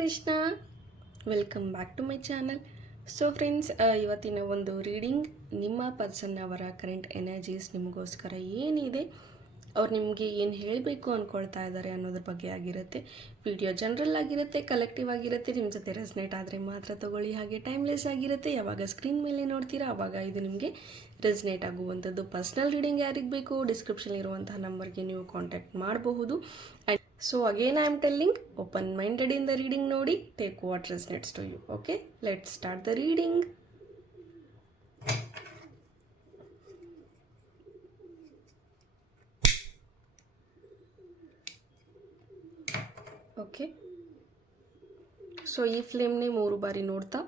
Krishna, welcome back to my channel. So friends, ಇವತ್ತಿನ ಒಂದು reading ನಿಮ್ಮ ಪರ್ಸನ್ ಅವರ ಕರೆಂಟ್ ಎನರ್ಜೀಸ್ ನಿಮಗೋಸ್ಕರ ಏನಿದೆ, ಅವ್ರು ನಿಮಗೆ ಏನು ಹೇಳಬೇಕು ಅಂದ್ಕೊಳ್ತಾ ಇದ್ದಾರೆ ಅನ್ನೋದ್ರ ಬಗ್ಗೆ ಆಗಿರುತ್ತೆ. ವಿಡಿಯೋ ಜನರಲ್ ಆಗಿರುತ್ತೆ, ಕಲೆಕ್ಟಿವ್ ಆಗಿರುತ್ತೆ. ನಿಮ್ಮ ಜೊತೆ ರೆಸ್ನೇಟ್ ಆದರೆ ಮಾತ್ರ ತಗೊಳ್ಳಿ. ಹಾಗೆ ಟೈಮ್ಲೆಸ್ ಆಗಿರುತ್ತೆ. ಯಾವಾಗ ಸ್ಕ್ರೀನ್ ಮೇಲೆ ನೋಡ್ತೀರಾ ಆವಾಗ ಇದು ನಿಮಗೆ ರೆಸ್ನೇಟ್ ಆಗುವಂಥದ್ದು. ಪರ್ಸ್ನಲ್ ರೀಡಿಂಗ್ ಯಾರಿಗೆ ಬೇಕು ಡಿಸ್ಕ್ರಿಪ್ಷನ್ ಇರುವಂತಹ ನಂಬರ್ಗೆ ನೀವು ಕಾಂಟ್ಯಾಕ್ಟ್ ಮಾಡಬಹುದು. And so again I am telling, open minded in the reading ನೋಡಿ, take what resonates to you. Okay, let's start the reading. Okay, so ಈ ಫ್ಲೇಮ್ನೇ 3 ಬಾರಿ ನೋಡ್ತಾ,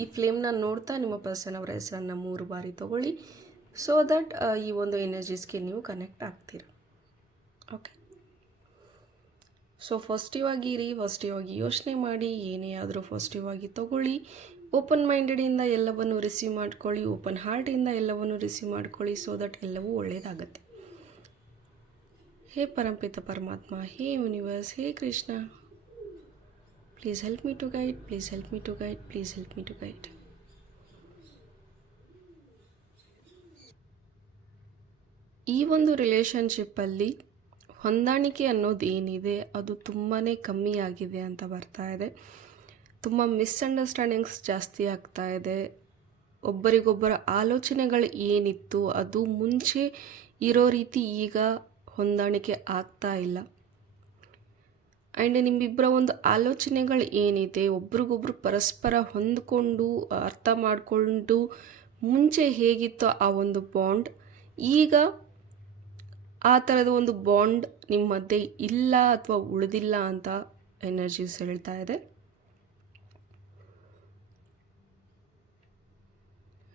ಈ ಫ್ಲೇಮ್ನ ನೋಡ್ತಾ ನಿಮ್ಮ ಪರ್ಸನ್ ಅವರ ಹೆಸರನ್ನು 3 ಬಾರಿ ತಗೊಳ್ಳಿ. ಸೊ ದಟ್ ಈ ಒಂದು ಎನರ್ಜೀಸ್ಗೆ ನೀವು ಕನೆಕ್ಟ್ ಆಗ್ತೀರ. ಓಕೆ, ಸೊ ಪಾಸಿಟಿವ್ ಆಗಿ ಯೋಚನೆ ಮಾಡಿ. ಏನೇ ಆದರೂ ಪಾಸಿಟಿವ್ ಆಗಿ ತಗೊಳ್ಳಿ. ಓಪನ್ ಮೈಂಡೆಡಿಂದ ಎಲ್ಲವನ್ನು ರಿಸೀವ್ ಮಾಡ್ಕೊಳ್ಳಿ. ಓಪನ್ ಹಾರ್ಟಿಂದ ಎಲ್ಲವನ್ನು ರಿಸೀವ್ ಮಾಡ್ಕೊಳ್ಳಿ. ಸೊ ದಟ್ ಎಲ್ಲವೂ ಒಳ್ಳೆಯದಾಗತ್ತೆ. ಹೇ ಪರಂಪಿತ ಪರಮಾತ್ಮ, ಹೇ ಯೂನಿವರ್ಸ್, ಹೇ Krishna, please help me to guide, please help me to guide, please help me to guide. ಈ ಒಂದು ರಿಲೇಷನ್ಶಿಪ್ಪಲ್ಲಿ ಹೊಂದಾಣಿಕೆ ಅನ್ನೋದು ಏನಿದೆ ಅದು ತುಂಬಾ ಕಮ್ಮಿ ಆಗಿದೆ ಅಂತ ಬರ್ತಾ ಇದೆ. ತುಂಬ ಮಿಸ್ಅಂಡರ್ಸ್ಟ್ಯಾಂಡಿಂಗ್ಸ್ ಜಾಸ್ತಿ ಆಗ್ತಾ ಇದೆ. ಒಬ್ಬರಿಗೊಬ್ಬರ ಆಲೋಚನೆಗಳು ಏನಿತ್ತು ಅದು ಮುಂಚೆ ಇರೋ ರೀತಿ ಈಗ ಹೊಂದಾಣಿಕೆ ಆಗ್ತಾ ಇಲ್ಲ. ಆ್ಯಂಡ್ ನಿಮ್ಮಿಬ್ಬರ ಒಂದು ಆಲೋಚನೆಗಳು ಏನಿದೆ, ಒಬ್ರಿಗೊಬ್ರು ಪರಸ್ಪರ ಹೊಂದ್ಕೊಂಡು ಅರ್ಥ ಮಾಡಿಕೊಂಡು ಮುಂಚೆ ಹೇಗಿತ್ತೋ ಆ ಒಂದು ಬಾಂಡ್, ಈಗ ಆ ಥರದ ಒಂದು ಬಾಂಡ್ ನಿಮ್ಮ ಮಧ್ಯೆ ಇಲ್ಲ ಅಥವಾ ಉಳಿದಿಲ್ಲ ಅಂತ ಎನರ್ಜೀಸ್ ಹೇಳ್ತಾ ಇದೆ.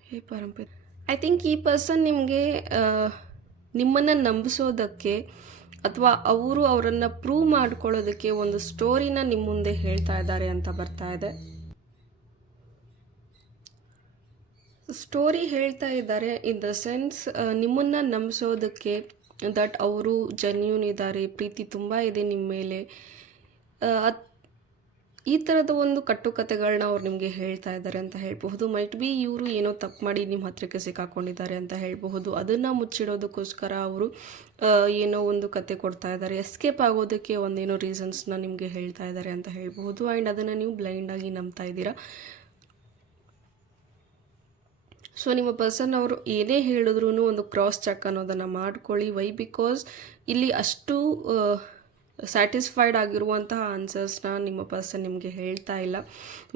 ಹೇ ಪರಂಪರೆ, ಐ ಥಿಂಕ್ ಈ ಪರ್ಸನ್ ನಿಮಗೆ ನಿಮ್ಮನ್ನು ನಂಬಿಸೋದಕ್ಕೆ ಅಥವಾ ಅವರು ಅವರನ್ನು ಪ್ರೂವ್ ಮಾಡ್ಕೊಳ್ಳೋದಕ್ಕೆ ಒಂದು ಸ್ಟೋರಿನ ನಿಮ್ಮ ಮುಂದೆ ಹೇಳ್ತಾ ಇದ್ದಾರೆ ಅಂತ ಬರ್ತಾ ಇದೆ. ಸ್ಟೋರಿ ಹೇಳ್ತಾ ಇದ್ದಾರೆ ಇನ್ ದ ಸೆನ್ಸ್ ನಿಮ್ಮನ್ನು ನಂಬಿಸೋದಕ್ಕೆ ದಟ್ ಅವರು ಜೆನ್ಯೂನ್ ಇದ್ದಾರೆ, ಪ್ರೀತಿ ತುಂಬ ಇದೆ ನಿಮ್ಮ ಮೇಲೆ. ಈ ಥರದ ಒಂದು ಕಟ್ಟುಕತೆಗಳನ್ನ ಅವ್ರು ನಿಮಗೆ ಹೇಳ್ತಾ ಇದ್ದಾರೆ ಅಂತ ಹೇಳಬಹುದು. ಮೈಟ್ ಬಿ ಇವರು ಏನೋ ತಪ್ಪು ಮಾಡಿ ನಿಮ್ಮ ಹತ್ರಕ್ಕೆ ಸಿಕ್ಕಾಕೊಂಡಿದ್ದಾರೆ ಅಂತ ಹೇಳಬಹುದು. ಅದನ್ನು ಮುಚ್ಚಿಡೋದಕ್ಕೋಸ್ಕರ ಅವರು ಏನೋ ಒಂದು ಕತೆ ಕೊಡ್ತಾ ಇದ್ದಾರೆ. ಎಸ್ಕೇಪ್ ಆಗೋದಕ್ಕೆ ಒಂದೇನೋ ರೀಸನ್ಸ್ನ ನಿಮಗೆ ಹೇಳ್ತಾ ಇದ್ದಾರೆ ಅಂತ ಹೇಳಬಹುದು. ಆ್ಯಂಡ್ ಅದನ್ನು ನೀವು ಬ್ಲೈಂಡಾಗಿ ನಂಬ್ತಾ ಇದ್ದೀರಾ. ಸೊ ನಿಮ್ಮ ಪರ್ಸನ್ ಅವರು ಏನೇ ಹೇಳಿದ್ರೂ ಒಂದು ಕ್ರಾಸ್ ಚೆಕ್ ಅನ್ನೋದನ್ನು ಮಾಡ್ಕೊಳ್ಳಿ. ವೈ ಬಿಕಾಸ್ ಇಲ್ಲಿ ಅಷ್ಟು ಸ್ಯಾಟಿಸ್ಫೈಡ್ ಆಗಿರುವಂತಹ ಆನ್ಸರ್ಸ್ನ ನಿಮ್ಮ ಪರ್ಸನ್ ನಿಮಗೆ ಹೇಳ್ತಾ ಇಲ್ಲ.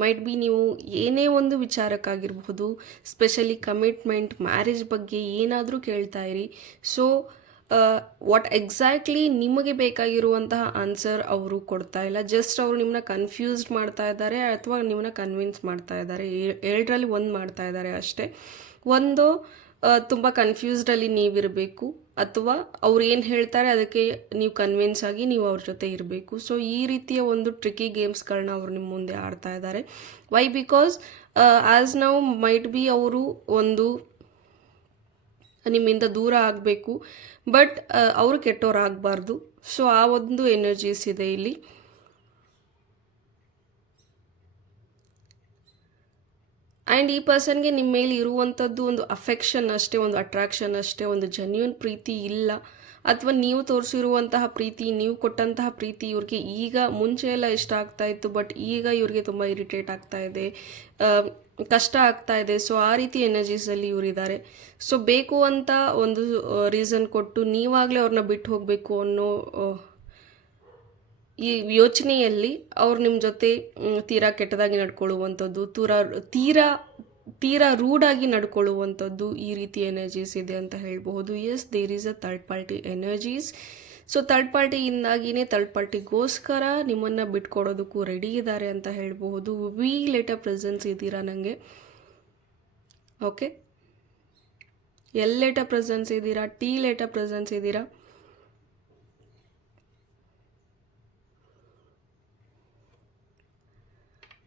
ಮೈಟ್ ಬಿ ನೀವು ಏನೇ ಒಂದು ವಿಚಾರಕ್ಕಾಗಿರ್ಬಹುದು, ಸ್ಪೆಷಲಿ ಕಮಿಟ್ಮೆಂಟ್, ಮ್ಯಾರೇಜ್ ಬಗ್ಗೆ ಏನಾದರೂ ಕೇಳ್ತಾ ಇರಿ. ಸೊ ವಾಟ್ ಎಕ್ಸಾಕ್ಟ್ಲಿ ನಿಮಗೆ ಬೇಕಾಗಿರುವಂತಹ ಆನ್ಸರ್ ಅವರು ಕೊಡ್ತಾ ಇಲ್ಲ. ಜಸ್ಟ್ ಅವರು ನಿಮ್ಮನ್ನ ಕನ್ಫ್ಯೂಸ್ಡ್ ಮಾಡ್ತಾ ಇದ್ದಾರೆ ಅಥವಾ ನಿಮ್ಮನ್ನ ಕನ್ವಿನ್ಸ್ ಮಾಡ್ತಾ ಇದ್ದಾರೆ. 2ರಲ್ಲಿ 1 ಮಾಡ್ತಾ ಇದ್ದಾರೆ ಅಷ್ಟೇ. ಒಂದು ತುಂಬ ಕನ್ಫ್ಯೂಸ್ಡಲ್ಲಿ ನೀವಿರಬೇಕು, ಅಥವಾ ಅವ್ರು ಏನು ಹೇಳ್ತಾರೆ ಅದಕ್ಕೆ ನೀವು ಕನ್ವಿನ್ಸ್ ಆಗಿ ನೀವು ಅವ್ರ ಜೊತೆ ಇರಬೇಕು. ಸೊ ಈ ರೀತಿಯ ಒಂದು ಟ್ರಿಕಿ ಗೇಮ್ಸ್ಗಳನ್ನ ಅವರು ನಿಮ್ಮ ಮುಂದೆ ಆಡ್ತಾ ಇದ್ದಾರೆ. ವೈ ಬಿಕಾಸ್ ಆ್ಯಸ್ ನಾವು ಮೈಟ್ ಬಿ ಅವರು ಒಂದು ನಿಮ್ಮಿಂದ ದೂರ ಆಗಬೇಕು, ಬಟ್ ಅವರು ಕೆಟ್ಟೋರಾಗಬಾರ್ದು. ಸೊ ಆ ಒಂದು ಎನರ್ಜೀಸ್ ಇದೆ ಇಲ್ಲಿ. ಆ್ಯಂಡ್ ಈ ಪರ್ಸನ್ಗೆ ನಿಮ್ಮ ಮೇಲೆ ಇರುವಂಥದ್ದು ಒಂದು ಅಫೆಕ್ಷನ್ ಅಷ್ಟೇ, ಒಂದು ಅಟ್ರಾಕ್ಷನ್ ಅಷ್ಟೇ, ಒಂದು ಜೆನ್ಯೂನ್ ಪ್ರೀತಿ ಇಲ್ಲ. ಅಥವಾ ನೀವು ತೋರಿಸಿರುವಂತಹ ಪ್ರೀತಿ, ನೀವು ಕೊಟ್ಟಂತಹ ಪ್ರೀತಿ ಇವ್ರಿಗೆ ಈಗ ಮುಂಚೆ ಎಲ್ಲ ಇಷ್ಟ ಆಗ್ತಾ ಇತ್ತು, ಬಟ್ ಈಗ ಇವ್ರಿಗೆ ತುಂಬ ಇರಿಟೇಟ್ ಆಗ್ತಾ ಇದೆ, ಕಷ್ಟ ಆಗ್ತಾ ಇದೆ. ಸೊ ಆ ರೀತಿ ಎನರ್ಜೀಸಲ್ಲಿ ಇವರಿದ್ದಾರೆ. ಸೊ ಬೇಕು ಅಂತ ಒಂದು ರೀಸನ್ ಕೊಟ್ಟು ನೀವಾಗಲೇ ಅವ್ರನ್ನ ಬಿಟ್ಟು ಹೋಗಬೇಕು ಅನ್ನೋ ಈ ಯೋಚನೆಯಲ್ಲಿ ಅವ್ರು ನಿಮ್ಮ ಜೊತೆ ತೀರಾ ಕೆಟ್ಟದಾಗಿ ನಡ್ಕೊಳ್ಳುವಂಥದ್ದು, ತೀರಾ ರೂಢಾಗಿ ನಡ್ಕೊಳ್ಳುವಂಥದ್ದು, ಈ ರೀತಿ ಎನರ್ಜೀಸ್ ಇದೆ ಅಂತ ಹೇಳಬಹುದು. Yes, there is a third party energies. So third ಪಾರ್ಟಿಯಿಂದಾಗಿಯೇ ಥರ್ಡ್ ಪಾರ್ಟಿಗೋಸ್ಕರ ನಿಮ್ಮನ್ನು ಬಿಟ್ಕೊಡೋದಕ್ಕೂ ರೆಡಿ ಇದ್ದಾರೆ ಅಂತ ಹೇಳಬಹುದು. ವಿ ಲೆಟರ್ ಪ್ರೆಸೆನ್ಸ್ ಇದ್ದೀರಾ ನನಗೆ. ಓಕೆ, ಎಲ್ ಲೆಟರ್ ಪ್ರೆಸೆನ್ಸ್ ಇದ್ದೀರಾ, ಟಿ ಲೆಟರ್ ಪ್ರೆಸೆನ್ಸ್ ಇದ್ದೀರಾ.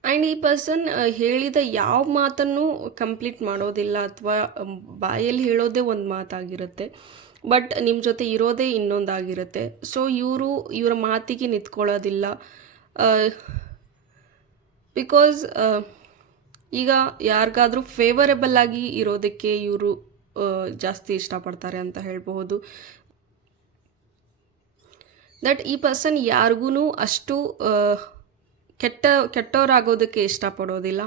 ಆ್ಯಂಡ್ ಈ ಪರ್ಸನ್ ಹೇಳಿದ ಯಾವ ಮಾತನ್ನು ಕಂಪ್ಲೀಟ್ ಮಾಡೋದಿಲ್ಲ, ಅಥವಾ ಬಾಯಲ್ಲಿ ಹೇಳೋದೇ ಒಂದು ಮಾತಾಗಿರುತ್ತೆ, ಬಟ್ ನಿಮ್ಮ ಜೊತೆ ಇರೋದೇ ಇನ್ನೊಂದಾಗಿರುತ್ತೆ. ಸೊ ಇವರ ಮಾತಿಗೆ ನಿಂತ್ಕೊಳ್ಳೋದಿಲ್ಲ. ಬಿಕಾಸ್ ಈಗ ಯಾರಿಗಾದರೂ ಫೇವರೇಬಲ್ ಆಗಿ ಇರೋದಕ್ಕೆ ಇವರು ಜಾಸ್ತಿ ಇಷ್ಟಪಡ್ತಾರೆ ಅಂತ ಹೇಳಬಹುದು. ದಟ್ ಈ ಪರ್ಸನ್ ಯಾರಿಗೂ ಅಷ್ಟು ಕೆಟ್ಟವರಾಗೋದಕ್ಕೆ ಇಷ್ಟಪಡೋದಿಲ್ಲ.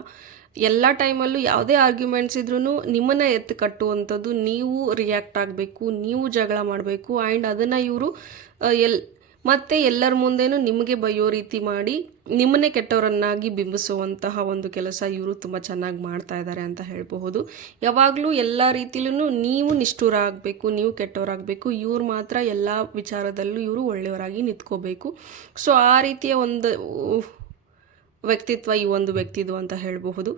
ಎಲ್ಲ ಟೈಮಲ್ಲೂ ಯಾವುದೇ ಆರ್ಗ್ಯುಮೆಂಟ್ಸ್ ಇದ್ರೂ ನಿಮ್ಮನ್ನು ಎತ್ತು ಕಟ್ಟುವಂಥದ್ದು, ನೀವು ರಿಯಾಕ್ಟ್ ಆಗಬೇಕು, ನೀವು ಜಗಳ ಮಾಡಬೇಕು. ಆ್ಯಂಡ್ ಅದನ್ನು ಇವರು ಮತ್ತೆ ಎಲ್ಲರ ಮುಂದೆನೂ ನಿಮಗೆ ಬೈಯೋ ರೀತಿ ಮಾಡಿ ನಿಮ್ಮನ್ನೇ ಕೆಟ್ಟವರನ್ನಾಗಿ ಬಿಂಬಿಸುವಂತಹ ಒಂದು ಕೆಲಸ ಇವರು ತುಂಬ ಚೆನ್ನಾಗಿ ಮಾಡ್ತಾ ಇದ್ದಾರೆ ಅಂತ ಹೇಳಬಹುದು. ಯಾವಾಗಲೂ ಎಲ್ಲ ರೀತಿಲೂ ನೀವು ನಿಷ್ಠುರ ಆಗಬೇಕು, ನೀವು ಕೆಟ್ಟವರಾಗಬೇಕು, ಇವ್ರು ಮಾತ್ರ ಎಲ್ಲ ವಿಚಾರದಲ್ಲೂ ಇವರು ಒಳ್ಳೆಯವರಾಗಿ ನಿಂತ್ಕೋಬೇಕು. ಸೊ ಆ ರೀತಿಯ ಒಂದು ವ್ಯಕ್ತಿತ್ವ ಈ ಒಂದು ವ್ಯಕ್ತಿದು ಅಂತ ಹೇಳಬಹುದು.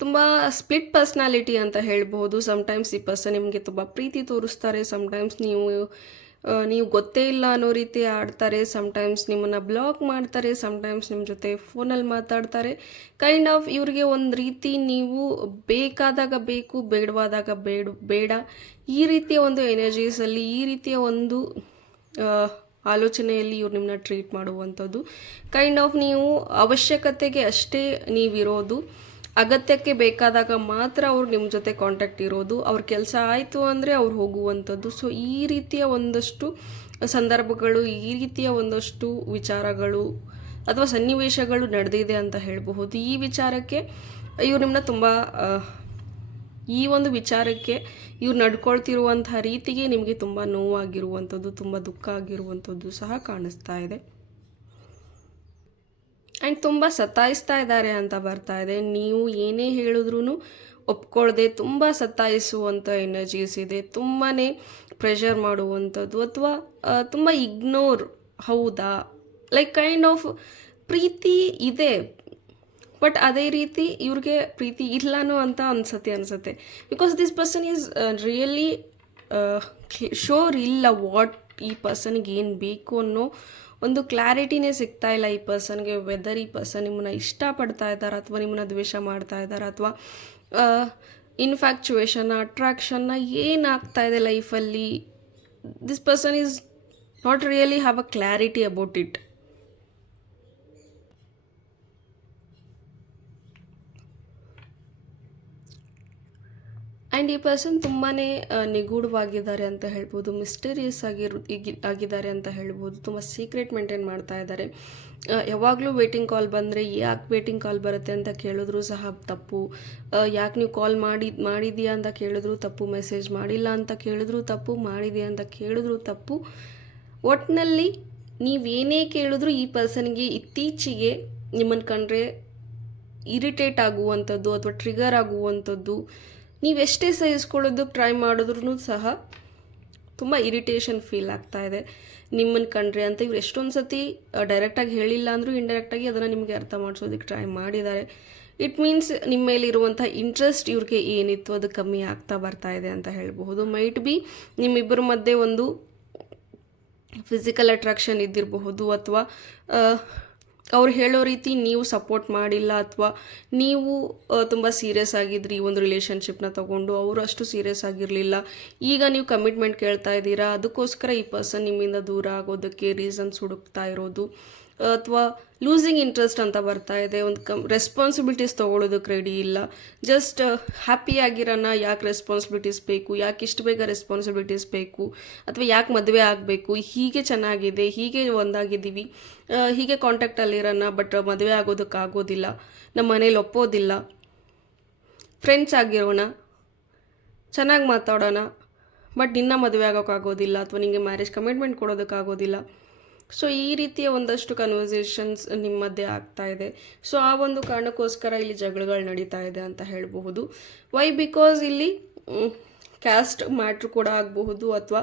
ತುಂಬ ಸ್ಪ್ಲಿಟ್ ಪರ್ಸ್ನಾಲಿಟಿ ಅಂತ ಹೇಳ್ಬೋದು. ಸಮ್ಟೈಮ್ಸ್ ಈ ಪರ್ಸನ್ ನಿಮಗೆ ತುಂಬ ಪ್ರೀತಿ ತೋರಿಸ್ತಾರೆ, ಸಮ್ಟೈಮ್ಸ್ ನೀವು ಗೊತ್ತೇ ಇಲ್ಲ ಅನ್ನೋ ರೀತಿ ಆಡ್ತಾರೆ, ಸಮ್ಟೈಮ್ಸ್ ನಿಮ್ಮನ್ನು ಬ್ಲಾಕ್ ಮಾಡ್ತಾರೆ, ಸಮ್ಟೈಮ್ಸ್ ನಿಮ್ಮ ಜೊತೆ ಫೋನಲ್ಲಿ ಮಾತಾಡ್ತಾರೆ. ಕೈಂಡ್ ಆಫ್ ಇವ್ರಿಗೆ ಒಂದು ರೀತಿ ನೀವು ಬೇಕಾದಾಗ ಬೇಕು, ಬೇಡವಾದಾಗ ಬೇಡ, ಈ ರೀತಿಯ ಒಂದು ಎನರ್ಜೀಸಲ್ಲಿ, ಈ ರೀತಿಯ ಒಂದು ಆಲೋಚನೆಯಲ್ಲಿ ಇವ್ರು ನಿಮ್ಮನ್ನ ಟ್ರೀಟ್ ಮಾಡುವಂಥದ್ದು. ಕೈಂಡ್ ಆಫ್ ನೀವು ಅವಶ್ಯಕತೆಗೆ ಅಷ್ಟೇ ನೀವಿರೋದು, ಅಗತ್ಯಕ್ಕೆ ಬೇಕಾದಾಗ ಮಾತ್ರ ಅವ್ರು ನಿಮ್ಮ ಜೊತೆ ಕಾಂಟ್ಯಾಕ್ಟ್ ಇರೋದು, ಅವ್ರ ಕೆಲಸ ಆಯಿತು ಅಂದರೆ ಅವ್ರು ಹೋಗುವಂಥದ್ದು. ಸೊ ಈ ರೀತಿಯ ಒಂದಷ್ಟು ಸಂದರ್ಭಗಳು, ಈ ರೀತಿಯ ಒಂದಷ್ಟು ವಿಚಾರಗಳು ಅಥವಾ ಸನ್ನಿವೇಶಗಳು ನಡೆದಿದೆ ಅಂತ ಹೇಳಬಹುದು. ಈ ವಿಚಾರಕ್ಕೆ ಇವ್ರು ನಿಮ್ಮನ್ನ ತುಂಬ ಈ ಒಂದು ವಿಚಾರಕ್ಕೆ ಇವ್ರು ನಡ್ಕೊಳ್ತಿರುವಂತಹ ರೀತಿಗೆ ನಿಮಗೆ ತುಂಬ ನೋವಾಗಿರುವಂಥದ್ದು, ತುಂಬ ದುಃಖ ಆಗಿರುವಂಥದ್ದು ಸಹ ಕಾಣಿಸ್ತಾ ಇದೆ. ಆ್ಯಂಡ್ ತುಂಬ ಸತಾಯಿಸ್ತಾ ಇದ್ದಾರೆ ಅಂತ ಬರ್ತಾ ಇದೆ. ನೀವು ಏನೇ ಹೇಳಿದ್ರೂ ಒಪ್ಕೊಳ್ಳದೆ ತುಂಬ ಸತಾಯಿಸುವಂಥ ಎನರ್ಜೀಸ್ ಇದೆ, ತುಂಬಾ ಪ್ರೆಷರ್ ಮಾಡುವಂಥದ್ದು, ಅಥವಾ ತುಂಬ ಇಗ್ನೋರ್. ಹೌದಾ, ಲೈಕ್ ಕೈಂಡ್ ಆಫ್ ಪ್ರೀತಿ ಇದೆ, ಬಟ್ ಅದೇ ರೀತಿ ಇವ್ರಿಗೆ ಪ್ರೀತಿ ಇಲ್ಲನೋ ಅಂತ ಅನಿಸುತ್ತೆ. Because this person is really sure ಇಲ್ಲ ವಾಟ್ ಈ ಪರ್ಸನ್ಗೆ ಏನು ಬೇಕು ಅನ್ನೋ ಒಂದು ಕ್ಲಾರಿಟಿನೇ ಸಿಗ್ತಾ ಇಲ್ಲ ಈ ಪರ್ಸನ್ಗೆ. ವೆದರ್ ಈ ಪರ್ಸನ್ ನಿಮ್ಮನ್ನ ಇಷ್ಟಪಡ್ತಾ ಇದ್ದಾರೆ ಅಥವಾ ನಿಮ್ಮನ್ನ ದ್ವೇಷ ಮಾಡ್ತಾ ಇದ್ದಾರೆ, ಅಥವಾ ಇನ್ಫ್ಯಾಕ್ಚುಯೇಷನ್, ಅಟ್ರಾಕ್ಷನ್ನ ಏನಾಗ್ತಾ ಇದೆ ಲೈಫಲ್ಲಿ. This person is not really have a clarity about it. And ಈ ಪರ್ಸನ್ ತುಂಬಾ ನಿಗೂಢವಾಗಿದ್ದಾರೆ ಅಂತ ಹೇಳ್ಬೋದು, ಮಿಸ್ಟೀರಿಯಸ್ ಆಗಿದ್ದಾರೆ ಅಂತ ಹೇಳ್ಬೋದು, ತುಂಬ ಸೀಕ್ರೆಟ್ ಮೇಂಟೈನ್ ಮಾಡ್ತಾ ಇದ್ದಾರೆ. ಯಾವಾಗಲೂ ವೇಟಿಂಗ್ ಕಾಲ್ ಬಂದರೆ ಯಾಕೆ ವೇಟಿಂಗ್ ಕಾಲ್ ಬರುತ್ತೆ ಅಂತ ಕೇಳಿದ್ರು ಸಹ ತಪ್ಪು, ಯಾಕೆ ನೀವು ಕಾಲ್ ಮಾಡಿದೀಯಾ ಅಂತ ಕೇಳಿದ್ರು ತಪ್ಪು, ಮೆಸೇಜ್ ಮಾಡಿಲ್ಲ ಅಂತ ಕೇಳಿದ್ರು ತಪ್ಪು, ಮಾಡಿದೆಯಾ ಅಂತ ಕೇಳಿದ್ರು ತಪ್ಪು. ಒಟ್ಟಿನಲ್ಲಿ ನೀವೇನೇ ಕೇಳಿದ್ರು ಈ ಪರ್ಸನ್ಗೆ ಇತ್ತೀಚೆಗೆ ನಿಮ್ಮನ್ನು ಕಂಡ್ರೆ ಇರಿಟೇಟ್ ಆಗುವಂಥದ್ದು ಅಥವಾ ಟ್ರಿಗರ್ ಆಗುವಂಥದ್ದು, ನೀವೆಷ್ಟೇ ಸಹಿಸ್ಕೊಳ್ಳೋದಕ್ಕೆ ಟ್ರೈ ಮಾಡಿದ್ರೂ ಸಹ ತುಂಬ ಇರಿಟೇಷನ್ ಫೀಲ್ ಆಗ್ತಾ ಇದೆ ನಿಮ್ಮನ್ನು ಕಂಡ್ರೆ ಅಂತ. ಇವ್ರು ಎಷ್ಟೊಂದು ಸತಿ ಡೈರೆಕ್ಟಾಗಿ ಹೇಳಿಲ್ಲ ಅಂದರೂ ಇಂಡೈರೆಕ್ಟಾಗಿ ಅದನ್ನು ನಿಮಗೆ ಅರ್ಥ ಮಾಡಿಸೋದಕ್ಕೆ ಟ್ರೈ ಮಾಡಿದ್ದಾರೆ. ಇಟ್ ಮೀನ್ಸ್ ನಿಮ್ಮ ಮೇಲಿರುವಂಥ ಇಂಟ್ರೆಸ್ಟ್ ಇವ್ರಿಗೆ ಏನಿತ್ತು ಅದು ಕಮ್ಮಿ ಆಗ್ತಾ ಬರ್ತಾ ಇದೆ ಅಂತ ಹೇಳಬಹುದು. ಮೈಟ್ ಬಿ ನಿಮ್ಮಿಬ್ಬರ ಮಧ್ಯೆ ಒಂದು ಫಿಸಿಕಲ್ ಅಟ್ರಾಕ್ಷನ್ ಇದ್ದಿರಬಹುದು, ಅಥವಾ ಅವ್ರು ಹೇಳೋ ರೀತಿ ನೀವು ಸಪೋರ್ಟ್ ಮಾಡಿಲ್ಲ, ಅಥವಾ ನೀವು ತುಂಬ ಸೀರಿಯಸ್ ಆಗಿದ್ರಿ ಈ ಒಂದು ರಿಲೇಷನ್ಶಿಪ್ನ ತಗೊಂಡು, ಅವರು ಅಷ್ಟು ಸೀರಿಯಸ್ ಆಗಿರಲಿಲ್ಲ. ಈಗ ನೀವು ಕಮಿಟ್ಮೆಂಟ್ ಕೇಳ್ತಾ ಇದ್ದೀರಾ, ಅದಕ್ಕೋಸ್ಕರ ಈ ಪರ್ಸನ್ ನಿಮ್ಮಿಂದ ದೂರ ಆಗೋದಕ್ಕೆ ರೀಸನ್ಸ್ ಹುಡುಕ್ತಾ ಇರೋದು, ಅಥವಾ ಲೂಸಿಂಗ್ ಇಂಟ್ರೆಸ್ಟ್ ಅಂತ ಬರ್ತಾ ಇದೆ. ಒಂದು ರೆಸ್ಪಾನ್ಸಿಬಿಲಿಟೀಸ್ ತೊಗೊಳೋದಕ್ಕೆ ರೆಡಿ ಇಲ್ಲ, ಜಸ್ಟ್ ಹ್ಯಾಪಿಯಾಗಿರೋಣ, ಯಾಕೆ ರೆಸ್ಪಾನ್ಸಿಬಿಲಿಟೀಸ್ ಬೇಕು, ಯಾಕೆ ಇಷ್ಟು ಬೇಗ ರೆಸ್ಪಾನ್ಸಿಬಿಲಿಟೀಸ್ ಬೇಕು, ಅಥವಾ ಯಾಕೆ ಮದುವೆ ಆಗಬೇಕು, ಹೀಗೆ ಚೆನ್ನಾಗಿದೆ, ಹೀಗೆ ಒಂದಾಗಿದ್ದೀವಿ, ಹೀಗೆ ಕಾಂಟ್ಯಾಕ್ಟಲ್ಲಿರೋಣ, ಬಟ್ ಮದುವೆ ಆಗೋದಕ್ಕಾಗೋದಿಲ್ಲ, ನಮ್ಮ ಮನೇಲಿ ಒಪ್ಪೋದಿಲ್ಲ, ಫ್ರೆಂಡ್ಸ್ ಆಗಿರೋಣ, ಚೆನ್ನಾಗಿ ಮಾತಾಡೋಣ, ಬಟ್ ನಿನ್ನ ಮದುವೆ ಆಗೋಕ್ಕಾಗೋದಿಲ್ಲ, ಅಥವಾ ನಿಮಗೆ ಮ್ಯಾರೇಜ್ ಕಮಿಟ್ಮೆಂಟ್ ಕೊಡೋದಕ್ಕಾಗೋದಿಲ್ಲ. ಸೊ ಈ ರೀತಿಯ ಒಂದಷ್ಟು ಕನ್ವರ್ಸೇಷನ್ಸ್ ನಿಮ್ಮ ಮಧ್ಯೆ ಆಗ್ತಾ ಇದೆ. ಸೊ ಆ ಒಂದು ಕಾರಣಕ್ಕೋಸ್ಕರ ಇಲ್ಲಿ ಜಗಳಗಳು ನಡೀತಾ ಇದೆ ಅಂತ ಹೇಳಬಹುದು. ವೈ ಬಿಕಾಸ್ ಇಲ್ಲಿ ಕ್ಯಾಸ್ಟ್ ಮ್ಯಾಟ್ರ್ ಕೂಡ ಆಗಬಹುದು, ಅಥವಾ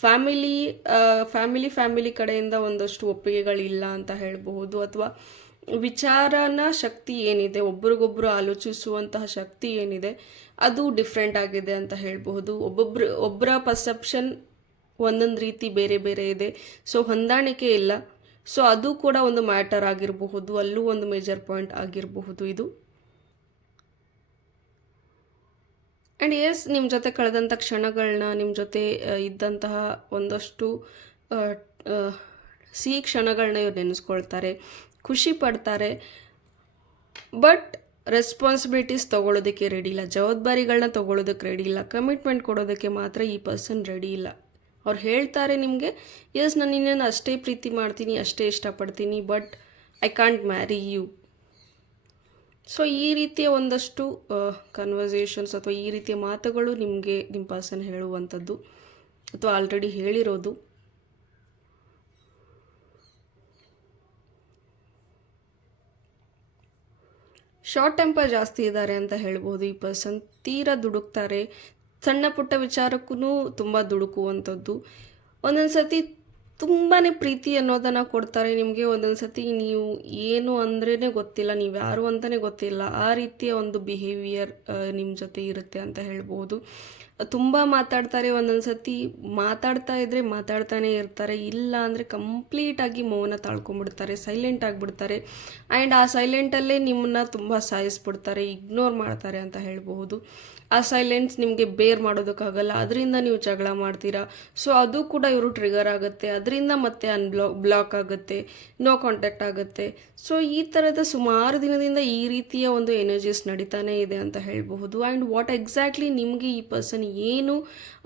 ಫ್ಯಾಮಿಲಿ ಕಡೆಯಿಂದ ಒಂದಷ್ಟು ಒಪ್ಪಿಗೆಗಳಿಲ್ಲ ಅಂತ ಹೇಳಬಹುದು, ಅಥವಾ ವಿಚಾರನ ಶಕ್ತಿ ಏನಿದೆ, ಒಬ್ರಿಗೊಬ್ರು ಆಲೋಚಿಸುವಂತಹ ಶಕ್ತಿ ಏನಿದೆ ಅದು ಡಿಫ್ರೆಂಟ್ ಆಗಿದೆ ಅಂತ ಹೇಳಬಹುದು. ಒಬ್ಬರ ಪರ್ಸೆಪ್ಷನ್ ಒಂದೊಂದು ರೀತಿ ಬೇರೆ ಬೇರೆ ಇದೆ, ಸೊ ಹೊಂದಾಣಿಕೆ ಇಲ್ಲ. ಸೊ ಅದು ಕೂಡ ಒಂದು ಮ್ಯಾಟರ್ ಆಗಿರಬಹುದು, ಅಲ್ಲೂ ಒಂದು ಮೇಜರ್ ಪಾಯಿಂಟ್ ಆಗಿರಬಹುದು ಇದು. ಆ್ಯಂಡ್ ಎಸ್, ನಿಮ್ಮ ಜೊತೆ ಕಳೆದಂಥ ಕ್ಷಣಗಳನ್ನ, ನಿಮ್ಮ ಜೊತೆ ಇದ್ದಂತಹ ಒಂದಷ್ಟು ಸಿಹಿ ಕ್ಷಣಗಳನ್ನ ಇವ್ರು ನೆನೆಸ್ಕೊಳ್ತಾರೆ, ಖುಷಿ ಪಡ್ತಾರೆ. ಬಟ್ ರೆಸ್ಪಾನ್ಸಿಬಿಲಿಟೀಸ್ ತೊಗೊಳೋದಕ್ಕೆ ರೆಡಿ ಇಲ್ಲ, ಜವಾಬ್ದಾರಿಗಳನ್ನ ತೊಗೊಳೋದಕ್ಕೆ ರೆಡಿ ಇಲ್ಲ, ಕಮಿಟ್ಮೆಂಟ್ ಕೊಡೋದಕ್ಕೆ ಮಾತ್ರ ಈ ಪರ್ಸನ್ ರೆಡಿ ಇಲ್ಲ. ಅವ್ರು ಹೇಳ್ತಾರೆ ನಿಮಗೆ, ಎಸ್ ನಾನು ನಿನ್ನನ್ನು ಅಷ್ಟೇ ಪ್ರೀತಿ ಮಾಡ್ತೀನಿ, ಅಷ್ಟೇ ಇಷ್ಟಪಡ್ತೀನಿ, but I can't marry you. So ಈ ರೀತಿಯ ಒಂದಷ್ಟು ಕನ್ವರ್ಸೇಷನ್ಸ್ ಅಥವಾ ಈ ರೀತಿಯ ಮಾತುಗಳು ನಿಮಗೆ ನಿಮ್ಮ ಪರ್ಸನ್ ಹೇಳುವಂಥದ್ದು ಅಥವಾ ಆಲ್ರೆಡಿ ಹೇಳಿರೋದು. ಶಾರ್ಟ್ ಟೆಂಪರ್ ಜಾಸ್ತಿ ಇದ್ದಾರೆ ಅಂತ ಹೇಳ್ಬೋದು ಈ ಪರ್ಸನ್. ತೀರಾ ದುಡುಕ್ತಾರೆ, ಸಣ್ಣ ಪುಟ್ಟ ವಿಚಾರಕ್ಕೂ ತುಂಬ ದುಡುಕುವಂಥದ್ದು. ಒಂದೊಂದು ಸತಿ ತುಂಬಾ ಪ್ರೀತಿ ಅನ್ನೋದನ್ನು ಕೊಡ್ತಾರೆ ನಿಮಗೆ, ಒಂದೊಂದು ಸತಿ ನೀವು ಏನು ಅಂದ್ರೇ ಗೊತ್ತಿಲ್ಲ, ನೀವು ಯಾರು ಅಂತಲೇ ಗೊತ್ತಿಲ್ಲ, ಆ ರೀತಿಯ ಒಂದು ಬಿಹೇವಿಯರ್ ನಿಮ್ಮ ಜೊತೆ ಇರುತ್ತೆ ಅಂತ ಹೇಳ್ಬೋದು. ತುಂಬ ಮಾತಾಡ್ತಾರೆ, ಒಂದೊಂದು ಸತಿ ಮಾತಾಡ್ತಾ ಇದ್ದರೆ ಮಾತಾಡ್ತಾನೆ ಇರ್ತಾರೆ, ಇಲ್ಲ ಅಂದರೆ ಕಂಪ್ಲೀಟಾಗಿ ಮೌನ ತಾಳ್ಕೊಂಬಿಡ್ತಾರೆ, ಸೈಲೆಂಟ್ ಆಗಿಬಿಡ್ತಾರೆ. ಆ್ಯಂಡ್ ಆ ಸೈಲೆಂಟಲ್ಲೇ ನಿಮ್ಮನ್ನ ತುಂಬ ಸಾಯಿಸ್ಬಿಡ್ತಾರೆ, ಇಗ್ನೋರ್ ಮಾಡ್ತಾರೆ ಅಂತ ಹೇಳ್ಬಹುದು. ಆ ಸೈಲೆನ್ಸ್ ನಿಮಗೆ ಬೇರ್ ಮಾಡೋದಕ್ಕಾಗಲ್ಲ, ಅದರಿಂದ ನೀವು ಜಗಳ ಮಾಡ್ತೀರಾ. ಸೊ ಅದು ಕೂಡ ಇವರು ಟ್ರಿಗರ್ ಆಗುತ್ತೆ, ಅದರಿಂದ ಮತ್ತೆ ಬ್ಲಾಕ್ ಆಗುತ್ತೆ, ನೋ ಕಾಂಟ್ಯಾಕ್ಟ್ ಆಗುತ್ತೆ. ಸೊ ಈ ಥರದ ಸುಮಾರು ದಿನದಿಂದ ಈ ರೀತಿಯ ಒಂದು ಎನರ್ಜೀಸ್ ನಡೀತಾನೆ ಇದೆ ಅಂತ ಹೇಳಬಹುದು. ಆ್ಯಂಡ್ ವಾಟ್ ಎಕ್ಸಾಕ್ಟ್ಲಿ ನಿಮಗೆ ಈ ಪರ್ಸನ್ ಏನು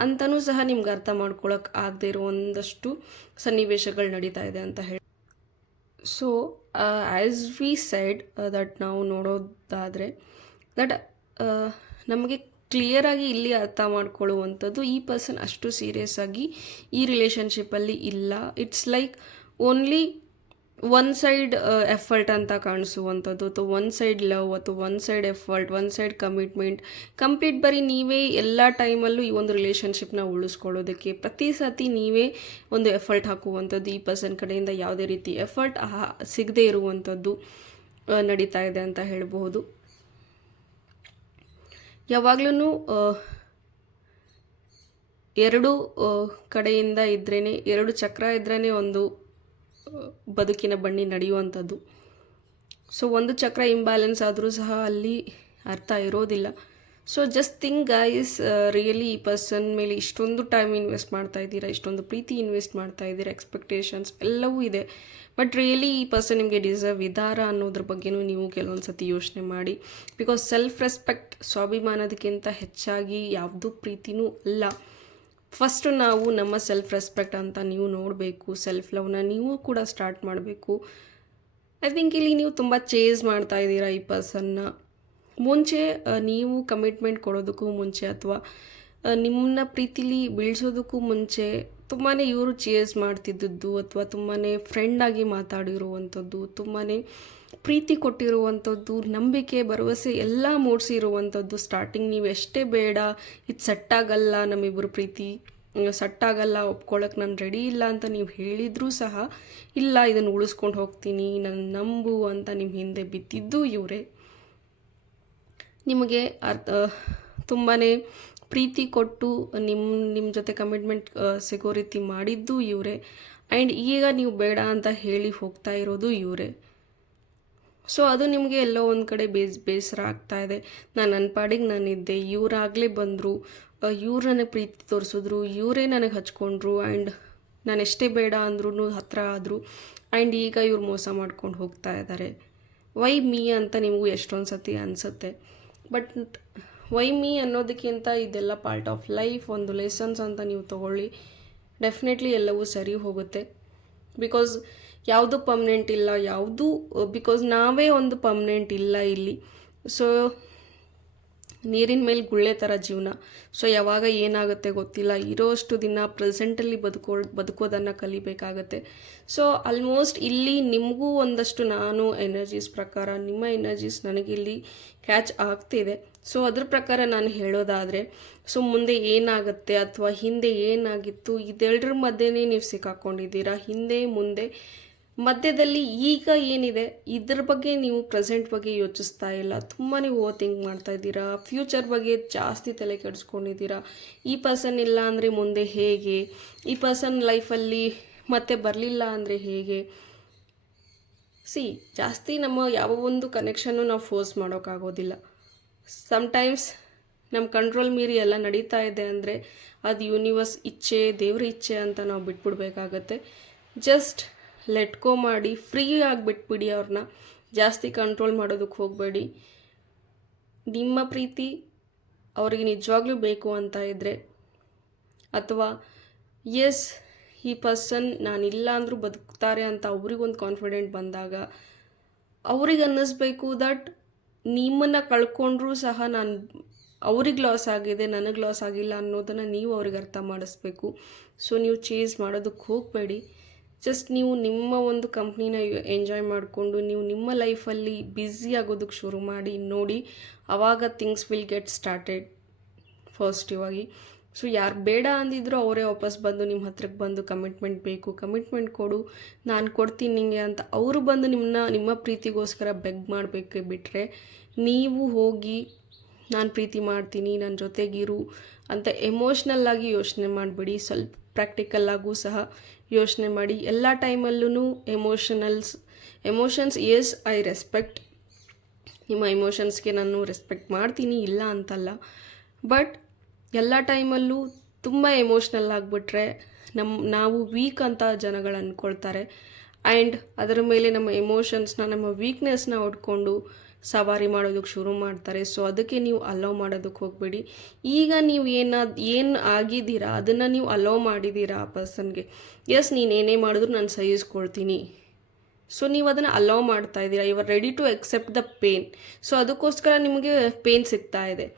ಅಂತಲೂ ಸಹ ನಿಮ್ಗೆ ಅರ್ಥ ಮಾಡ್ಕೊಳಕ್ಕೆ ಆಗದೆ ಇರೋ ಒಂದಷ್ಟು ಸನ್ನಿವೇಶಗಳು ನಡೀತಾ ಇದೆ ಅಂತ ಹೇಳಿ. So as we said that ನಾವು ನೋಡೋದಾದರೆ ದಟ್ ನಮಗೆ ಕ್ಲಿಯರಾಗಿ ಇಲ್ಲಿ ಅರ್ಥ ಮಾಡ್ಕೊಳ್ಳುವಂಥದ್ದು, ಈ ಪರ್ಸನ್ ಅಷ್ಟು ಸೀರಿಯಸ್ ಆಗಿ ಈ ರಿಲೇಷನ್ಶಿಪ್ಪಲ್ಲಿ ಇಲ್ಲ. It's like only one side effort ಅಂತ ಕಾಣಿಸುವಂಥದ್ದು, ಅಥವಾ ಒನ್ ಸೈಡ್ ಲವ್, ಅಥವಾ one side effort, one side commitment. Complete ಬರೀ ನೀವೇ ಎಲ್ಲ ಟೈಮಲ್ಲೂ ಈ ಒಂದು ರಿಲೇಷನ್ಶಿಪ್ನ ಉಳಿಸ್ಕೊಳ್ಳೋದಕ್ಕೆ ಪ್ರತಿ ಸತಿ ನೀವೇ ಒಂದು ಎಫರ್ಟ್ ಹಾಕುವಂಥದ್ದು. ಈ ಪರ್ಸನ್ ಕಡೆಯಿಂದ ಯಾವುದೇ ರೀತಿ ಎಫರ್ಟ್ ಸಿಗದೇ ಇರುವಂಥದ್ದು ನಡೀತಾ ಇದೆ ಅಂತ ಹೇಳಬಹುದು. ಯಾವಾಗ್ಲೂ ಎರಡು ಕಡೆಯಿಂದ ಇದ್ರೇ, ಎರಡು ಚಕ್ರ ಇದ್ರೇ ಒಂದು ಬದುಕಿನ ಬನ್ನಿ ನಡೆಯುವಂಥದ್ದು. ಸೊ ಒಂದು ಚಕ್ರ ಇಂಬ್ಯಾಲೆನ್ಸ್ ಆದರೂ ಸಹ ಅಲ್ಲಿ ಅರ್ಥ ಇರೋದಿಲ್ಲ. So just think guys, really ಈ ಪರ್ಸನ್ ಮೇಲೆ ಇಷ್ಟೊಂದು ಟೈಮ್ ಇನ್ವೆಸ್ಟ್ ಮಾಡ್ತಾ ಇದ್ದೀರಾ, ಇಷ್ಟೊಂದು ಪ್ರೀತಿ ಇನ್ವೆಸ್ಟ್ ಮಾಡ್ತಾ ಇದ್ದೀರಾ, ಎಕ್ಸ್ಪೆಕ್ಟೇಷನ್ಸ್ ಎಲ್ಲವೂ ಇದೆ. ಬಟ್ ರಿಯಲಿ ಈ ಪರ್ಸನ್ ನಿಮಗೆ ಡಿಸರ್ವ್ ಇದ್ದಾರಾ ಅನ್ನೋದ್ರ ಬಗ್ಗೆನೂ ನೀವು ಕೆಲವೊಂದು ಸತಿ ಯೋಚನೆ ಮಾಡಿ. ಬಿಕಾಸ್ ಸೆಲ್ಫ್ ರೆಸ್ಪೆಕ್ಟ್, ಸ್ವಾಭಿಮಾನದಕ್ಕಿಂತ ಹೆಚ್ಚಾಗಿ ಯಾವುದೂ ಪ್ರೀತಿನೂ ಅಲ್ಲ. ಫಸ್ಟು ನಾವು ನಮ್ಮ ಸೆಲ್ಫ್ ರೆಸ್ಪೆಕ್ಟ್ ಅಂತ ನೀವು ನೋಡಬೇಕು, ಸೆಲ್ಫ್ ಲವ್ನ ನೀವು ಕೂಡ ಸ್ಟಾರ್ಟ್ ಮಾಡಬೇಕು. ಐ ಥಿಂಕ್ ಇಲ್ಲಿ ನೀವು ತುಂಬ ಚೇಸ್ ಮಾಡ್ತಾ ಇದ್ದೀರಾ ಈ ಪರ್ಸನ್ನ. ಮುಂಚೆ ನೀವು ಕಮಿಟ್ಮೆಂಟ್ ಕೊಡೋದಕ್ಕೂ ಮುಂಚೆ ಅಥವಾ ನಿಮ್ಮನ್ನ ಪ್ರೀತಿಲಿ ಬೀಳ್ಸೋದಕ್ಕೂ ಮುಂಚೆ ತುಂಬಾ ಇವರು ಚೇಸ್ ಮಾಡ್ತಿದ್ದದ್ದು, ಅಥವಾ ತುಂಬಾ ಫ್ರೆಂಡಾಗಿ ಮಾತಾಡಿರುವಂಥದ್ದು, ತುಂಬಾ ಪ್ರೀತಿ ಕೊಟ್ಟಿರುವಂಥದ್ದು, ನಂಬಿಕೆ ಭರವಸೆ ಎಲ್ಲ ಮೂಡಿಸಿರುವಂಥದ್ದು. ಸ್ಟಾರ್ಟಿಂಗ್ ನೀವು ಎಷ್ಟೇ ಬೇಡ, ಇದು ಸೆಟ್ಟಾಗಲ್ಲ, ನಮ್ಮಿಬ್ಬರು ಪ್ರೀತಿ ಸೆಟ್ಟಾಗಲ್ಲ, ಒಪ್ಕೊಳ್ಳೋಕೆ ನಾನು ರೆಡಿ ಇಲ್ಲ ಅಂತ ನೀವು ಹೇಳಿದರೂ ಸಹ, ಇಲ್ಲ ಇದನ್ನು ಉಳಿಸ್ಕೊಂಡು ಹೋಗ್ತೀನಿ, ನನ್ನ ನಂಬು ಅಂತ ನಿಮ್ಮ ಹಿಂದೆ ಬಿದ್ದಿದ್ದು ಇವರೇ. ನಿಮಗೆ ತುಂಬಾ ಪ್ರೀತಿ ಕೊಟ್ಟು ನಿಮ್ಮ ಜೊತೆ ಕಮಿಟ್ಮೆಂಟ್ ಸಿಗೋ ರೀತಿ ಮಾಡಿದ್ದು ಇವರೇ. ಆ್ಯಂಡ್ ಈಗ ನೀವು ಬೇಡ ಅಂತ ಹೇಳಿ ಹೋಗ್ತಾ ಇರೋದು ಇವರೇ. ಸೊ ಅದು ನಿಮಗೆ ಎಲ್ಲೋ ಒಂದು ಕಡೆ ಬೇಸರ ಆಗ್ತಾ ಇದೆ. ನನ್ನ ಪಾಡಿಗೆ ನಾನಿದ್ದೆ, ಇವರಾಗಲೇ ಬಂದರು, ಇವ್ರು ನನಗೆ ಪ್ರೀತಿ ತೋರಿಸಿದ್ರು, ಇವರೇ ನನಗೆ ಹಚ್ಕೊಂಡ್ರು, ಆ್ಯಂಡ್ ನಾನು ಎಷ್ಟೇ ಬೇಡ ಅಂದ್ರೂ ಹತ್ರ ಆದರು, ಆ್ಯಂಡ್ ಈಗ ಇವ್ರು ಮೋಸ ಮಾಡ್ಕೊಂಡು ಹೋಗ್ತಾ ಇದ್ದಾರೆ. ವೈ ಮೀ ಅಂತ ನಿಮಗೂ ಎಷ್ಟೊಂದು ಸತಿ ಅನಿಸುತ್ತೆ. ಬಟ್ ವೈ ಮೀ ಅನ್ನೋದಕ್ಕಿಂತ ಇದೆಲ್ಲ ಪಾರ್ಟ್ ಆಫ್ ಲೈಫ್, ಒಂದು ಲೆಸನ್ಸ್ ಅಂತ ನೀವು ತೊಗೊಳ್ಳಿ. ಡೆಫಿನೆಟ್ಲಿ ಎಲ್ಲವೂ ಸರಿ ಹೋಗುತ್ತೆ. ಬಿಕಾಸ್ ಯಾವುದು ಪರ್ಮನೆಂಟ್ ಇಲ್ಲ, ಯಾವುದು ಬಿಕಾಸ್ ನಾವೇ ಒಂದು ಪರ್ಮನೆಂಟ್ ಇಲ್ಲ ಇಲ್ಲಿ. ಸೊ ನೀರಿನ ಮೇಲೆ ಗುಳ್ಳೆ ಥರ ಜೀವನ. ಸೊ ಯಾವಾಗ ಏನಾಗುತ್ತೆ ಗೊತ್ತಿಲ್ಲ. ಇರೋಷ್ಟು ದಿನ ಪ್ರೆಸೆಂಟಲ್ಲಿ ಬದುಕೋದನ್ನು ಕಲಿಬೇಕಾಗತ್ತೆ. ಸೊ ಆಲ್ಮೋಸ್ಟ್ ಇಲ್ಲಿ ನಿಮಗೂ ಒಂದಷ್ಟು ನಾನು ಎನರ್ಜೀಸ್ ಪ್ರಕಾರ, ನಿಮ್ಮ ಎನರ್ಜೀಸ್ ನನಗಿಲ್ಲಿ ಕ್ಯಾಚ್ ಆಗ್ತಿದೆ. ಸೊ ಅದ್ರ ಪ್ರಕಾರ ನಾನು ಹೇಳೋದಾದರೆ, ಸೊ ಮುಂದೆ ಏನಾಗುತ್ತೆ ಅಥವಾ ಹಿಂದೆ ಏನಾಗಿತ್ತು, ಇದೆರಡರ ಮಧ್ಯೆನೇ ನೀವು ಸಿಕ್ಕಾಕೊಂಡಿದ್ದೀರಾ. ಹಿಂದೆ ಮುಂದೆ ಮಧ್ಯದಲ್ಲಿ ಈಗ ಏನಿದೆ ಇದ್ರ ಬಗ್ಗೆ ನೀವು ಪ್ರೆಸೆಂಟ್ ಬಗ್ಗೆ ಯೋಚಿಸ್ತಾ ಇಲ್ಲ, ತುಂಬಾ ಓವರ್ ಥಿಂಕ್ ಮಾಡ್ತಾ ಇದ್ದೀರಾ. ಫ್ಯೂಚರ್ ಬಗ್ಗೆ ಜಾಸ್ತಿ ತಲೆ ಕೆಡಿಸ್ಕೊಂಡಿದ್ದೀರಾ. ಈ ಪರ್ಸನ್ ಇಲ್ಲ ಅಂದರೆ ಮುಂದೆ ಹೇಗೆ, ಈ ಪರ್ಸನ್ ಲೈಫಲ್ಲಿ ಮತ್ತೆ ಬರಲಿಲ್ಲ ಅಂದರೆ ಹೇಗೆ. ಜಾಸ್ತಿ ನಮ್ಮ ಯಾವ ಒಂದು ಕನೆಕ್ಷನ್ನು ನಾವು ಫೋರ್ಸ್ ಮಾಡೋಕ್ಕಾಗೋದಿಲ್ಲ. ಸಮ್ಟೈಮ್ಸ್ ನಮ್ಮ ಕಂಟ್ರೋಲ್ ಮೀರಿ ಎಲ್ಲ ನಡೀತಾ ಇದೆ ಅಂದರೆ ಅದು ಯೂನಿವರ್ಸ್ ಇಚ್ಛೆ, ದೇವ್ರ ಇಚ್ಛೆ ಅಂತ ನಾವು ಬಿಟ್ಬಿಡ್ಬೇಕಾಗತ್ತೆ. ಜಸ್ಟ್ ಲೆಟ್ಕೋ ಮಾಡಿ ಫ್ರೀ ಆಗಿಬಿಟ್ಬಿಡಿ ಅವ್ರನ್ನ. ಜಾಸ್ತಿ ಕಂಟ್ರೋಲ್ ಮಾಡೋದಕ್ಕೆ ಹೋಗಬೇಡಿ. ನಿಮ್ಮ ಪ್ರೀತಿ ಅವ್ರಿಗೆ ನಿಜವಾಗ್ಲೂ ಬೇಕು ಅಂತ ಇದ್ದರೆ, ಅಥವಾ ಎಸ್ ಈ ಪರ್ಸನ್ ನಾನಿಲ್ಲ ಅಂದರೂ ಬದುಕ್ತಾರೆ ಅಂತ ಅವ್ರಿಗೊಂದು ಕಾನ್ಫಿಡೆಂಟ್ ಬಂದಾಗ ಅವ್ರಿಗೆ ಅನ್ನಿಸ್ಬೇಕು ದಟ್ ನಿಮ್ಮನ್ನು ಕಳ್ಕೊಂಡ್ರೂ ಸಹ ಅವ್ರಿಗೆ ಲಾಸ್ ಆಗಿದೆ, ನನಗೆ ಲಾಸ್ ಆಗಿಲ್ಲ ಅನ್ನೋದನ್ನು ನೀವು ಅವ್ರಿಗೆ ಅರ್ಥ ಮಾಡಿಸ್ಬೇಕು. ಸೊ ನೀವು ಚೇಸ್ ಮಾಡೋದಕ್ಕೆ ಹೋಗಬೇಡಿ. ಜಸ್ಟ್ ನೀವು ನಿಮ್ಮ ಒಂದು ಕಂಪ್ನಿನ ಎಂಜಾಯ್ ಮಾಡಿಕೊಂಡು ನೀವು ನಿಮ್ಮ ಲೈಫಲ್ಲಿ ಬ್ಯುಸಿ ಆಗೋದಕ್ಕೆ ಶುರು ಮಾಡಿ ನೋಡಿ. ಆವಾಗ things will get started positive ಆಗಿ. ಸೊ ಯಾರು ಬೇಡ ಅಂದಿದ್ರು ಅವರೇ ವಾಪಸ್ ಬಂದು ನಿಮ್ಮ ಹತ್ರಕ್ಕೆ ಬಂದು ಕಮಿಟ್ಮೆಂಟ್ ಬೇಕು, ಕಮಿಟ್ಮೆಂಟ್ ಕೊಡು, ನಾನು ಕೊಡ್ತೀನಿ ನಿಮಗೆ ಅಂತ ಅವರು ಬಂದು ನಿಮ್ಮ ಪ್ರೀತಿಗೋಸ್ಕರ ಬೆಗ್ ಮಾಡಬೇಕೆ ಬಿಟ್ಟರೆ, ನೀವು ಹೋಗಿ ನಾನು ಪ್ರೀತಿ ಮಾಡ್ತೀನಿ, ನನ್ನ ಜೊತೆಗಿರು ಅಂತ ಎಮೋಷ್ನಲ್ಲಾಗಿ ಯೋಚನೆ ಮಾಡಿಬಿಡಿ. ಸ್ವಲ್ಪ ಪ್ರಾಕ್ಟಿಕಲ್ಲಾಗೂ ಸಹ ಯೋಚನೆ ಮಾಡಿ. ಎಲ್ಲ ಟೈಮಲ್ಲೂ ಎಮೋಷನ್ಸ್ ಎಸ್ ಐ ರೆಸ್ಪೆಕ್ಟ್, ನಿಮ್ಮ ಎಮೋಷನ್ಸ್ಗೆ ನಾನು ರೆಸ್ಪೆಕ್ಟ್ ಮಾಡ್ತೀನಿ, ಇಲ್ಲ ಅಂತಲ್ಲ. ಬಟ್ ಎಲ್ಲ ಟೈಮಲ್ಲೂ ತುಂಬ ಎಮೋಷ್ನಲ್ ಆಗಿಬಿಟ್ರೆ ನಾವು ವೀಕ್ ಅಂತ ಜನಗಳು ಅಂದ್ಕೊಳ್ತಾರೆ. ಆ್ಯಂಡ್ ಅದರ ಮೇಲೆ ನಮ್ಮ ಎಮೋಷನ್ಸ್ನ, ನಮ್ಮ ವೀಕ್ನೆಸ್ನ ಹೊಡ್ಕೊಂಡು ಸವಾರಿ ಮಾಡೋದಕ್ಕೆ ಶುರು ಮಾಡ್ತಾರೆ. ಸೊ ಅದಕ್ಕೆ ನೀವು ಅಲೋ ಮಾಡೋದಕ್ಕೆ ಹೋಗಬೇಡಿ. ಈಗ ನೀವು ಏನು ಆಗಿದ್ದೀರಾ ಅದನ್ನು ನೀವು ಅಲೋ ಮಾಡಿದ್ದೀರಾ ಆ ಪರ್ಸನ್ಗೆ. ಎಸ್ ನೀನೇನೇ ಮಾಡಿದ್ರು ನಾನು ಸಹಿಸ್ಕೊಳ್ತೀನಿ. ಸೊ ನೀವು ಅದನ್ನು ಅಲೋ ಮಾಡ್ತಾ ಇದ್ದೀರಾ. You are ready to accept the pain. So ಅದಕ್ಕೋಸ್ಕರ ನಿಮಗೆ ಪೇನ್ ಸಿಗ್ತಾ ಇದೆ.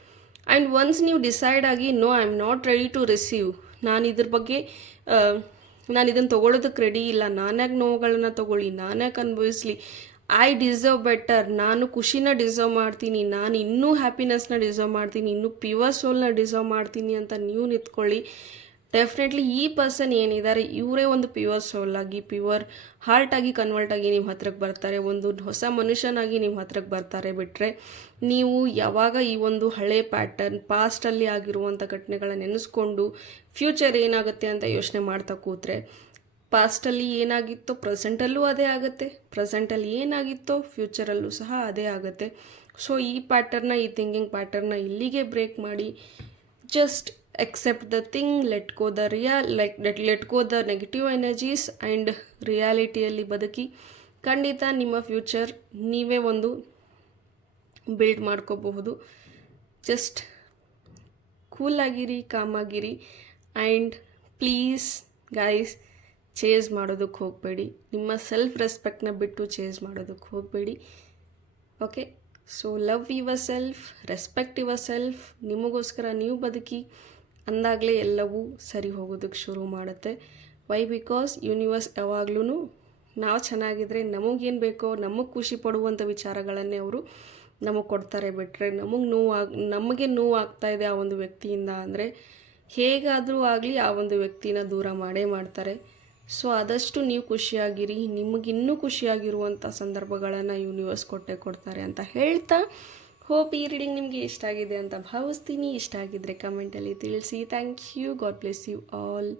ಆ್ಯಂಡ್ ಒನ್ಸ್ ನೀವು ಡಿಸೈಡ್ ಆಗಿ no I am not ready to receive, ನಾನು ಇದ್ರ ಬಗ್ಗೆ ನಾನು ಇದನ್ನು ತೊಗೊಳೋದಕ್ಕೆ ರೆಡಿ ಇಲ್ಲ, ನಾನ್ಯಾಕೆ ನೋವುಗಳನ್ನ ತೊಗೊಳ್ಳಿ, ನಾನ್ಯಾಕೆ ಅನುಭವಿಸ್ಲಿ, ಐ ಡಿಸರ್ವ್ ಬೆಟರ್, ನಾನು ಖುಷಿನ ಡಿಸರ್ವ್ ಮಾಡ್ತೀನಿ, ನಾನು ಇನ್ನೂ ಹ್ಯಾಪಿನೆಸ್ನ ಡಿಸರ್ವ್ ಮಾಡ್ತೀನಿ, ಇನ್ನೂ ಪ್ಯೂರ್ ಸೋಲ್ನ ಡಿಸರ್ವ್ ಮಾಡ್ತೀನಿ ಅಂತ ನೀವು ನಿಂತ್ಕೊಳ್ಳಿ. ಡೆಫಿನೆಟ್ಲಿ ಈ ಪರ್ಸನ್ ಏನಿದ್ದಾರೆ ಇವರೇ ಒಂದು ಪ್ಯೂರ್ ಸೋಲ್ ಆಗಿ, ಪ್ಯೂರ್ ಹಾರ್ಟ್ ಆಗಿ ಕನ್ವರ್ಟ್ ಆಗಿ ನಿಮ್ಮ ಹತ್ರಕ್ಕೆ ಬರ್ತಾರೆ, ಒಂದು ಹೊಸ ಮನುಷ್ಯನಾಗಿ ನಿಮ್ಮ ಹತ್ರಕ್ಕೆ ಬರ್ತಾರೆ. ಬಿಟ್ಟರೆ ನೀವು ಯಾವಾಗ ಈ ಒಂದು ಹಳೆ ಪ್ಯಾಟರ್ನ್, ಪಾಸ್ಟಲ್ಲಿ ಆಗಿರುವಂಥ ಘಟನೆಗಳನ್ನ ನೆನೆಸ್ಕೊಂಡು ಫ್ಯೂಚರ್ ಏನಾಗುತ್ತೆ ಅಂತ ಯೋಚನೆ ಮಾಡ್ತಾ ಕೂತ್ರೆ, ಪಾಸ್ಟಲ್ಲಿ ಏನಾಗಿತ್ತೋ ಪ್ರೆಸೆಂಟಲ್ಲೂ ಅದೇ ಆಗುತ್ತೆ, ಪ್ರೆಸೆಂಟಲ್ಲಿ ಏನಾಗಿತ್ತೋ ಫ್ಯೂಚರಲ್ಲೂ ಸಹ ಅದೇ ಆಗುತ್ತೆ. ಸೊ ಈ ಪ್ಯಾಟರ್ನ, ಈ ಥಿಂಕಿಂಗ್ ಪ್ಯಾಟರ್ನ ಇಲ್ಲಿಗೆ ಬ್ರೇಕ್ ಮಾಡಿ, just accept the thing, let go the negative energies and ರಿಯಾಲಿಟಿಯಲ್ಲಿ ಬದುಕಿ. ಖಂಡಿತ ನಿಮ್ಮ ಫ್ಯೂಚರ್ ನೀವೇ ಒಂದು ಬಿಲ್ಡ್ ಮಾಡ್ಕೋಬಹುದು. ಜಸ್ಟ್ ಕೂಲಾಗಿರಿ, ಕಾಮಾಗಿರಿ. ಆ್ಯಂಡ್ ಪ್ಲೀಸ್ ಗೈಸ್, ಚೇಸ್ ಮಾಡೋದಕ್ಕೆ ಹೋಗಬೇಡಿ. ನಿಮ್ಮ ಸೆಲ್ಫ್ ರೆಸ್ಪೆಕ್ಟ್ನ ಬಿಟ್ಟು ಚೇಸ್ ಮಾಡೋದಕ್ಕೆ ಹೋಗಬೇಡಿ. Okay, so love yourself, respect yourself. ನಿಮಗೋಸ್ಕರ ನೀವು ಬದುಕಿ ಅಂದಾಗಲೇ ಎಲ್ಲವೂ ಸರಿ ಹೋಗೋದಕ್ಕೆ ಶುರು ಮಾಡುತ್ತೆ. ವೈ? ಬಿಕಾಸ್ ಯೂನಿವರ್ಸ್ ಯಾವಾಗ್ಲೂ ನಾವು ಚೆನ್ನಾಗಿದ್ರೆ ನಮಗೇನು ಬೇಕೋ, ನಮಗೆ ಖುಷಿ ಪಡುವಂಥ ವಿಚಾರಗಳನ್ನೇ ಅವರು ನಮಗೆ ಕೊಡ್ತಾರೆ. ಬಿಟ್ಟರೆ ನಮಗೆ ನೋವು ಆಗ್ತಾಯಿದೆ ಆ ಒಂದು ವ್ಯಕ್ತಿಯಿಂದ ಅಂದರೆ ಹೇಗಾದರೂ ಆಗಲಿ ಆ ಒಂದು ವ್ಯಕ್ತಿನ ದೂರ ಮಾಡೇ ಮಾಡ್ತಾರೆ. ಸೊ ಆದಷ್ಟು ನೀವು ಖುಷಿಯಾಗಿರಿ. ನಿಮಗಿನ್ನೂ ಖುಷಿಯಾಗಿರುವಂಥ ಸಂದರ್ಭಗಳನ್ನು ಯೂನಿವರ್ಸ್ ಕೊಡ್ತಾರೆ ಅಂತ ಹೇಳ್ತಾ, ಹೋಪ್ ಈ ರೀಡಿಂಗ್ ನಿಮಗೆ ಇಷ್ಟ ಆಗಿದೆ ಅಂತ ಭಾವಿಸ್ತೀನಿ. ಇಷ್ಟ ಆಗಿದ್ದರೆ ಕಮೆಂಟಲ್ಲಿ ತಿಳಿಸಿ. Thank you. God bless you all.